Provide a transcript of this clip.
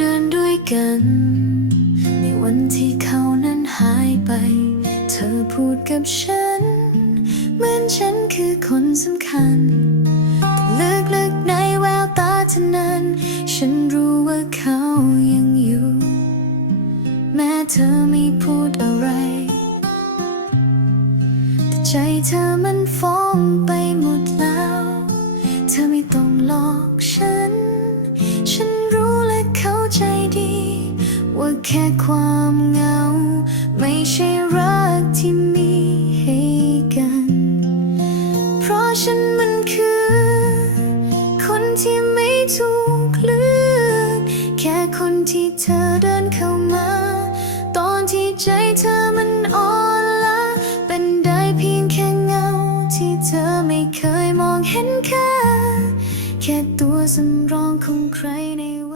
เดินด้วยกัน ในวันที่เขานั้นหายไป เธอพูดกับฉัน เหมือนฉันคือคนสำคัญลึกๆในแววตาเธอนั้น ฉันรู้ว่าเขายังอยู่ แม้เธอไม่พูดอะไร แต่ใจเธอมันฟ้องไปหมดแล้ว เธอไม่ต้องหลอกฉัน แค่ความเหงา ไม่ใช่รักที่มีให้กัน เพราะฉันมันคือ คนที่ไม่ถูกเลือกแค่คนที่เธอเดินเข้ามา ตอนที่ใจเธอมันอ่อนล้าเป็นได้เพียงแค่เงา ที่เธอไม่เคยมองเห็นค่าแค่ตัวสำรองของใครในวัน